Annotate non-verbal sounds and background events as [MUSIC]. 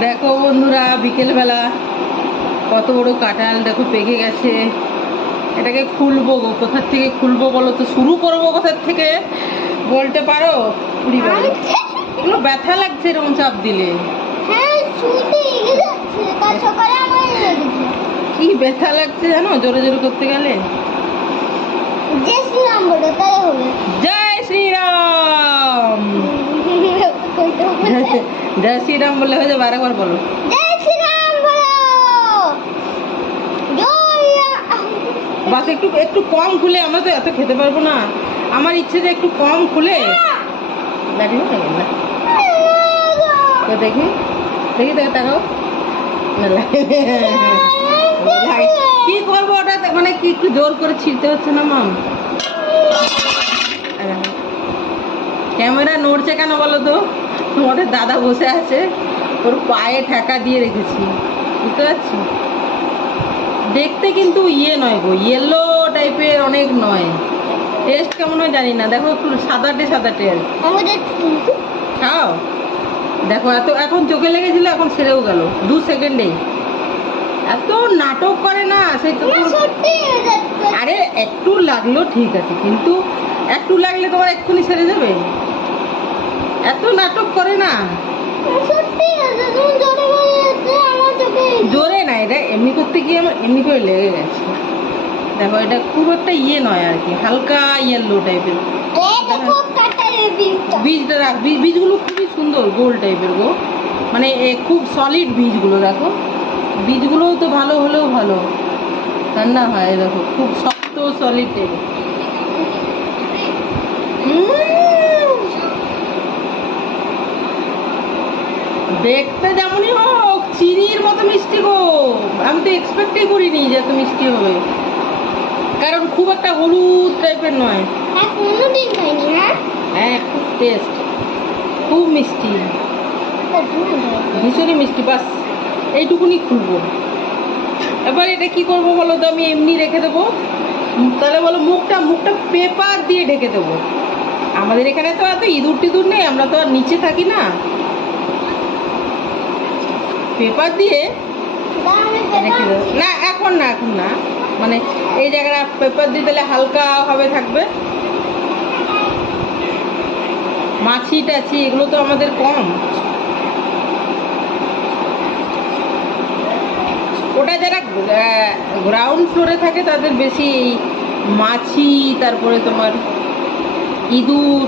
দেখো বন্ধুরা বিকেলবেলা কত বড় কাঁঠাল দেখো পেকে গেছে। এটাকে খুলবো গো কোথার থেকে খুলবো বলো তো? শুরু করব কোথার থেকে? বলতে পারো? কুড়ি এগুলো ব্যথা লাগছে এরকম চাপ দিলে। হ্যাঁ কি ব্যথা লাগছে জানো? জোরে জোরে করতে গেলে। যে শ্রীরাম বলো তাই হবে। জয় শ্রীরাম! জয় শ্রীরাম বললে হয়ে যাবে আরেকবার বলো। বাস একটু একটু কম খুলে আমরা তো এত খেতে পারব না। আমার ইচ্ছে যে একটু কম খুলে। না তো দেখি দেখি দেখে তাকাও। কি করব ওটা? মানে কি একটু জোর করে ছিঁড়তে হচ্ছে না মাম [LAUGHS] ক্যামেরা নড়ছে কেন বলো তো? তোমাদের দাদা বসে আছে ওর পায়ে ঠেকা দিয়ে রেখেছি। বুঝতে পারছি? দেখতে কিন্তু ইয়ে নয় গো ইয়েলো টাইপের অনেক নয়। টেস্ট কেমন হয় জানি না দেখো একটু সাদাটে সাদাটে আর খাও। দেখো এত এখন চোখে লেগেছিল এখন সেরেও গেল। দু সেকেন্ডে এত নাটক করে না সেই তো আরে একটু লাগল ঠিক আছে কিন্তু একটু লাগলে তোমার এক্ষুনি সেরে যাবে এত নাটক করে না। জোরে না এটা এমনি করতে গিয়ে আমার এমনি করে লেগে গেছে। দেখো এটা খুব একটা ইয়ে নয় আর কি হালকা ইয়েলো টাইপের বীজটা। রাখ বীজ- বীজগুলো খুবই সুন্দর গোল টাইপের গো মানে খুব সলিড বীজগুলো দেখো। বীজগুলোও তো ভালো হলেও ভালো। ঠান্ডা হয় দেখো খুব শক্ত সলিড টাইপের দেখতে যেমনই হোক চিনির মতো মিষ্টি গো। আমি তো এক্সপেক্টই করিনি যে এত মিষ্টি হবে। কারণ খুব একটা হলুদ টাইপের নয়। হ্যাঁ হ্যাঁ? হ্যাঁ খুব টেস্ট খুব মিষ্টি। ভীষণই মিষ্টি বাস। এইটুকুনি খুলবো। এবার এটা কি করব বলো তো আমি এমনি রেখে দেবো। তাহলে বলো মুখটা মুখটা পেপার দিয়ে ঢেকে দেবো। আমাদের এখানে তো এত ইঁদুর টিঁদুর নেই আমরা তো আর নিচে থাকি না। পেপার দিয়ে? আমি না এখন না এখন না। মানে এই জায়গাটা পেপার দিয়ে তাহলে হালকা হবে থাকবে। মাছি টাছি এগুলো তো আমাদের কম। ওটা যারা গ্রাউন্ড ফ্লোরে থাকে তাদের বেশি এই মাছি তারপরে তোমার ইঁদুর।